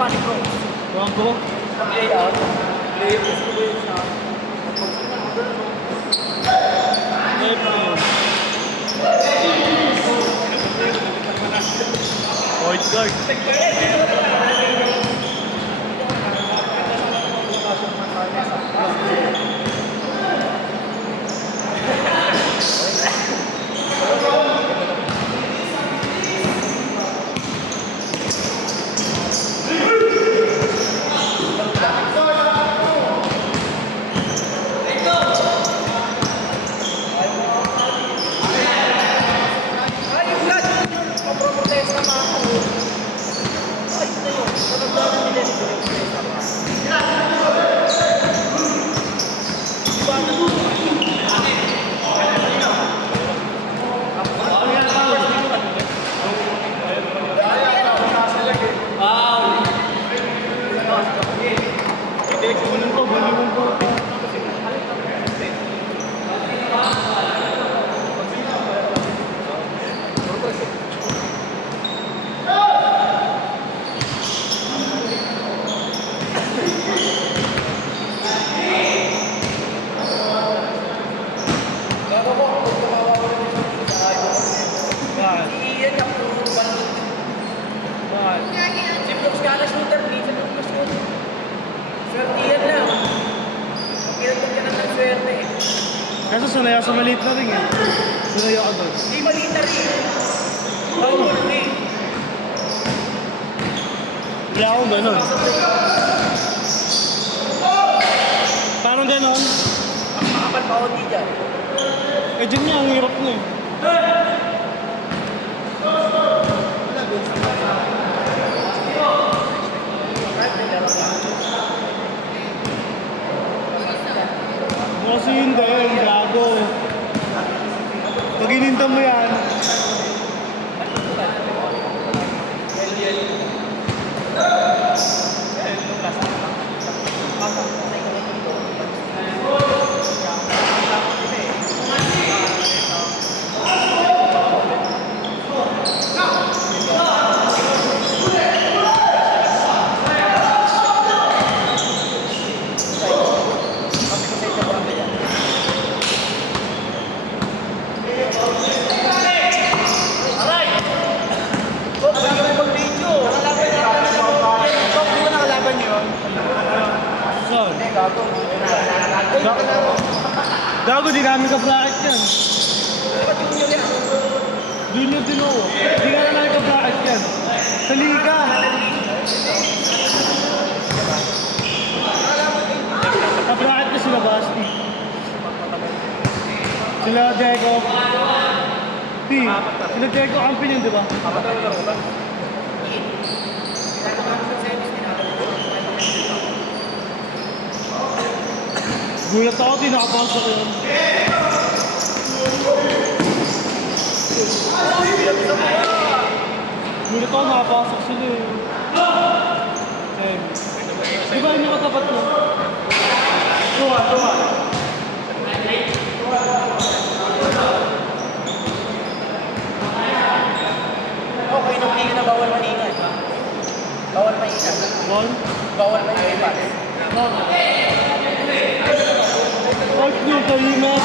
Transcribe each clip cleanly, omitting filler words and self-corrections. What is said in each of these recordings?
ginawa ni Bro. Wangko? Layout. Layout gusto ko yun siya. Point guard. Kaso sanay ako sa maliit na ring eh. Sanay ako doon. Hindi maliit na rin. Bawal rin. Hindi ako ganun. Parang ganon. Makapal pa ako di dyan. Eh dyan niya, ang hirap na eh. Kasi hindi, gago. Pag ininta mo yan, gago, di namin ka-bracket yan. Junior din ako. Di nga na namin ka-bracket yan. Sa liga. Ka-bracket ka sila Basti. Sila Deco. Sila Deco kampion yun, di ba? Gulat ako, di nakapasok yun. Gulat ako, nakapasok sila eh. Di ba yun yung katapat mo? Tuwa. Okay, nung hindi na bawal maningay. Bawal maingay. Bawal maingay. Huwag niyo kayo na.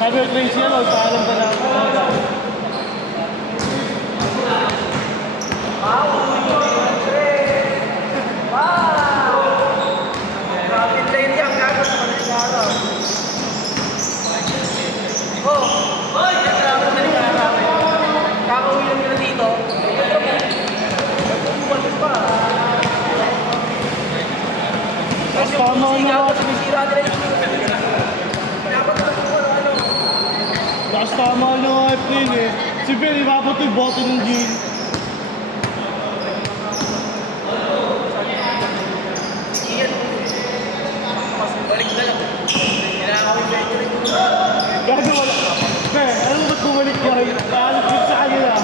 Sabi ko Tracy yan, magpaalam ka na ako. Rapid lane yan, gago sa madaling araw. Gago sa madaling araw. Kakauwi lang nila dito. Buwan pa. tama na. Sumisira nila yung dapat na ano. Lakas tama na nga April eh. Si Ben, ibabot yung boto ng Gin. Iyan. Balik na lang. Kailangan kami medyo. Gago wala. Ben, ano ba't bumalik ko? Kaalat ko sa kanila.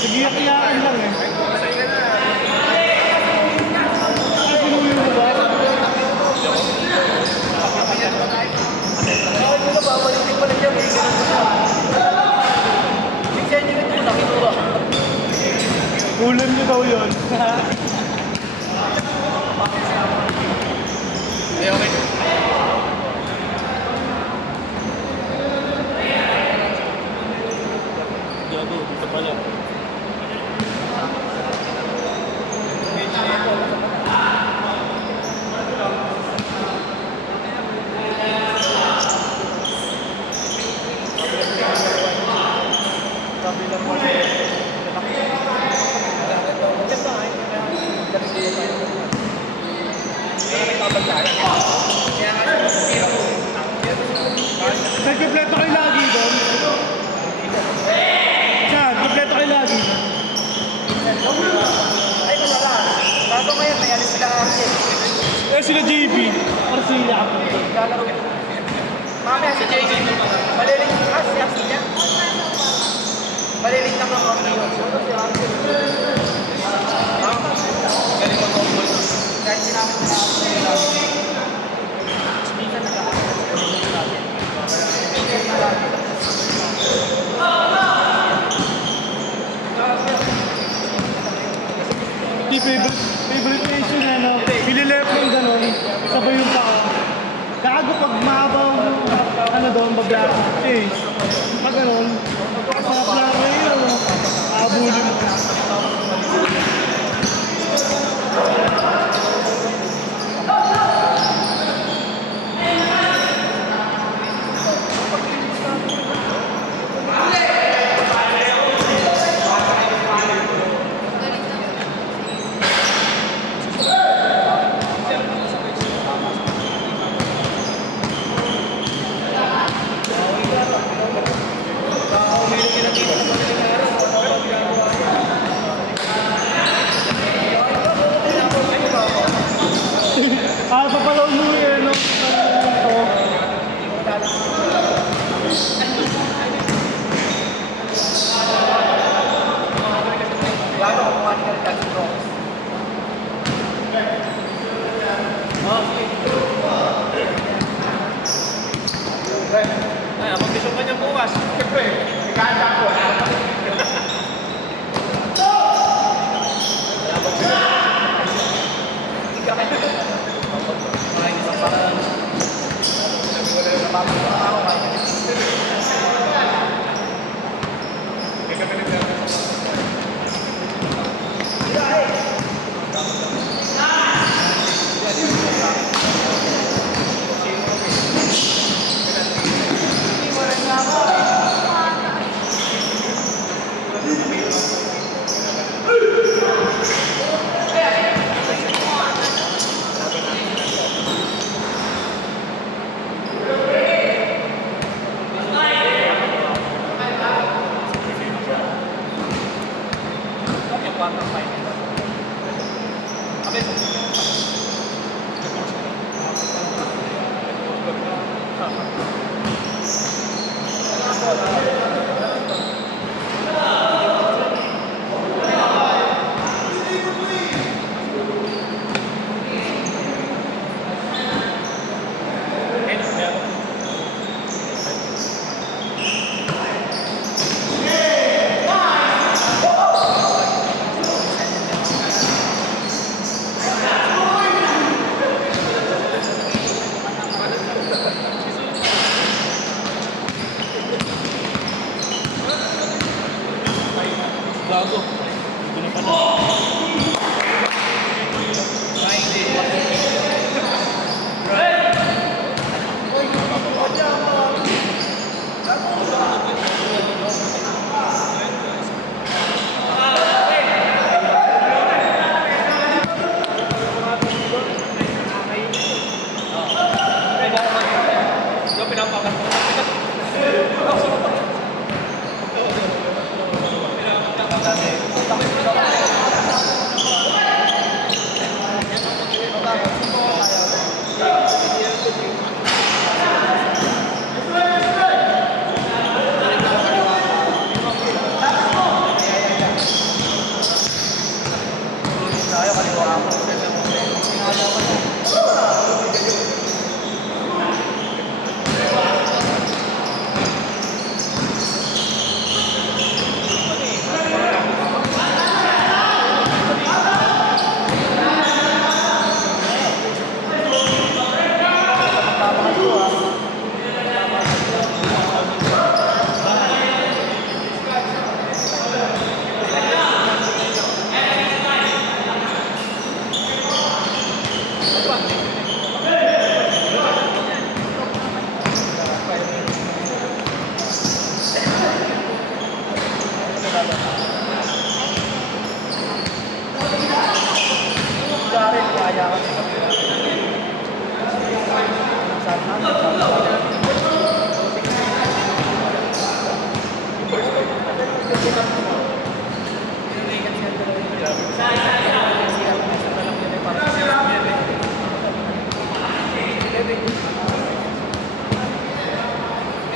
Nagiyak-iyakan lang eh. Ano pinuyo mo ba? Babalitin pa lang siya. Bigyan niyo rin ito. Nakituwa. Ulan niyo daw yun. Okay. Gago, dito pala. Nagkompleto kayo lagi doon? Saan? Kompleto kayo lagi? Ay, wala. Kaso ngayon, may alis sila kasi. Eh sila JP. Arcilla ako. Lalaro. Mamaya si JJ. Malilit si Arcilla. Malilit lang ang mga galing mag-overall. Kahit sinamit na ako. Minsan nag-aasal natin. Di favorite nation na no? Pililep ng gano'n, sabay yung paa. Gago pag mabaw ano doon, babla. Eh, pag gano'n, sarap lang kayo. Abulin mo. Ah, papalaw mo yun, no? Ito. Lalo kung kumani ka rin kasi bronx. Ay, ako gusto ka niya bukas. Kaya ako. Gago. Ito na pala.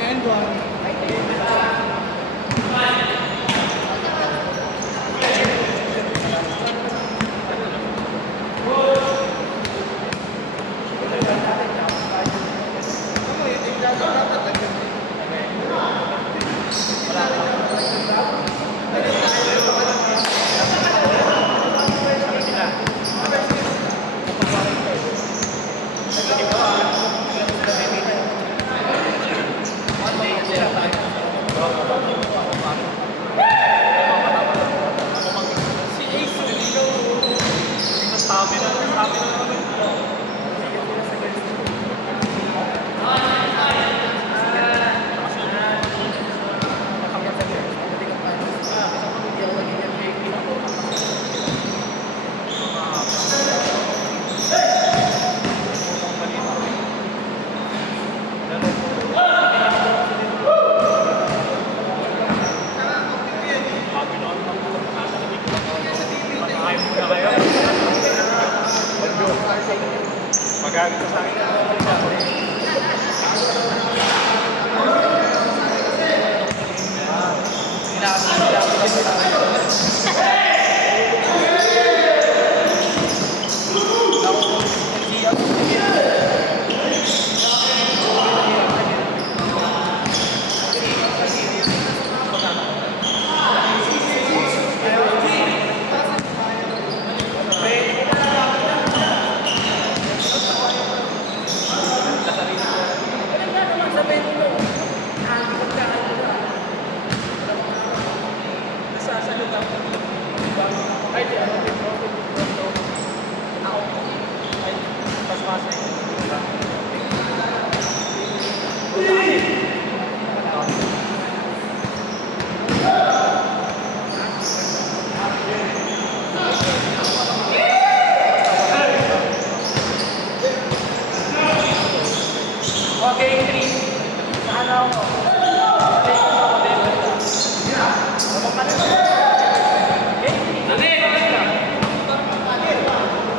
And one. Magalit ka sa akin. Okay, 3. Saan ako?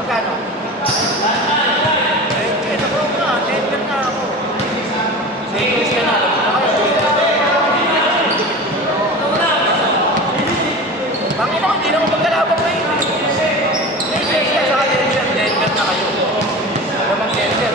Magkano? Ito ko nga, Denver na ako. English ka na, alam mo na kayo. Bakit ako, hindi naman magkalabang kayo. English ka sa Denver, Denver na kayo. Alamang Denver.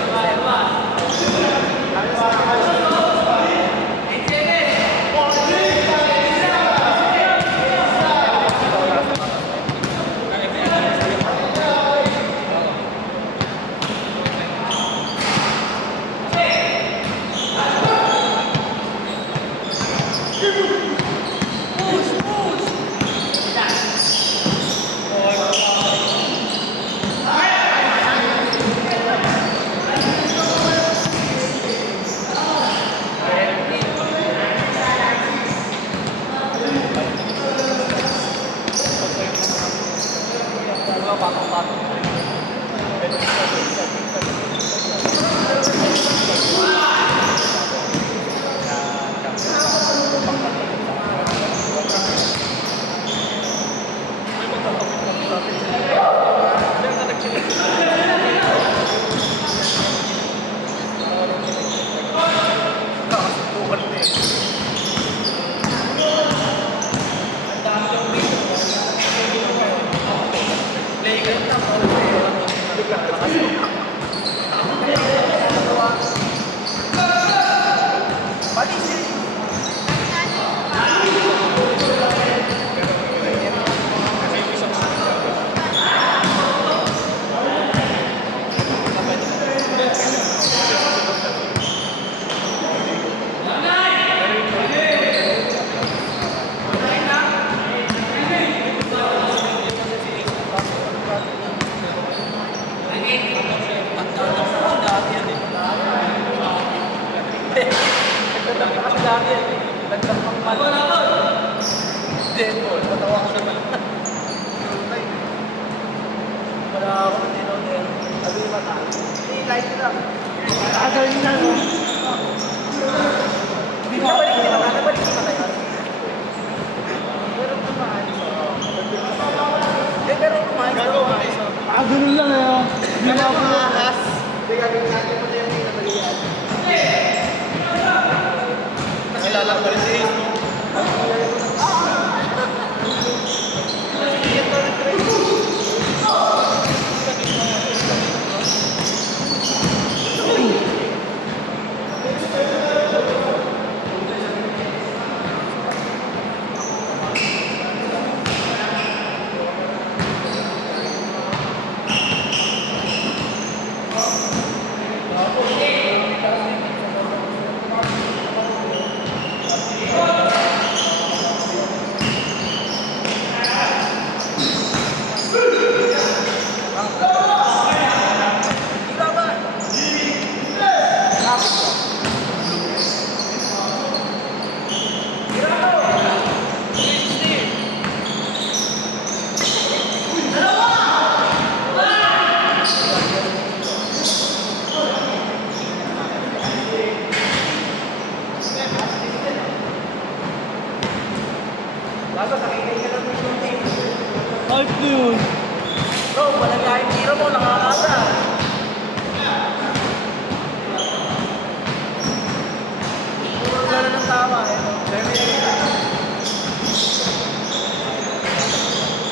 Ganun lang eh. Hindi na ako ahas. Hindi gagawin natin pa yung pinamalian. Bago, sakitay ka lang ng shooting. Hype na yun. Bro, malagay yung tira mo, nakakasa. Puro gano'n ng tama eh.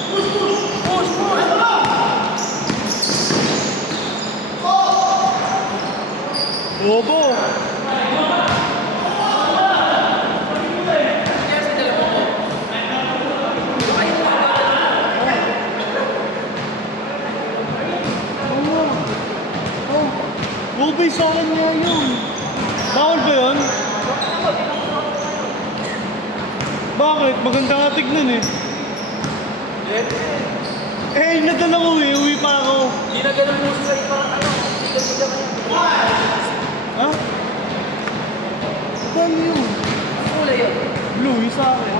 Push, push! Push, push! Lobo. Lobo sa akin nga yun. Bawal ba yun? Bakit? Maganda nga tignan eh. Eh, nadala ko eh. Uwi pa ako. Hindi na ganun mo sa parang ano. Hindi ka Ha? Ano yun? kulay yun. Blue, yung sa akin.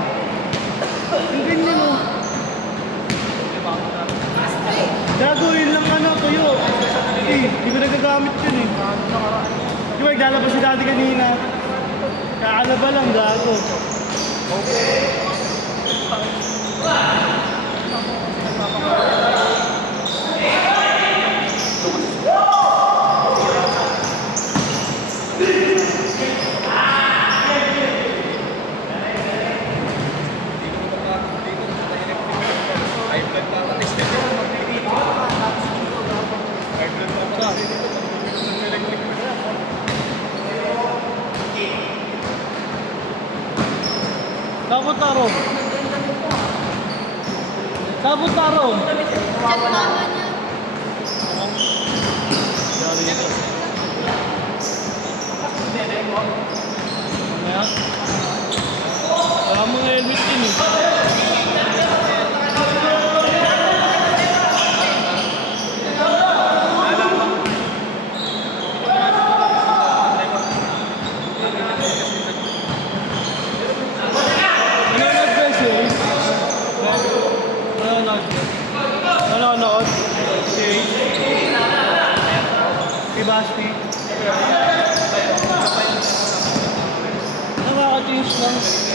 Ang ganyan o. Gagawin lang ano, tuyo. Eh, di ko nagagamit yun eh. Di ba, naglalabas si daddy kanina. Kakalaba lang, gago. Sabot taro. Sabot taro. Mamaya. Wala mga helmet din eh. Nanonood? Okay. Kay Basti? Nakaka-change lang.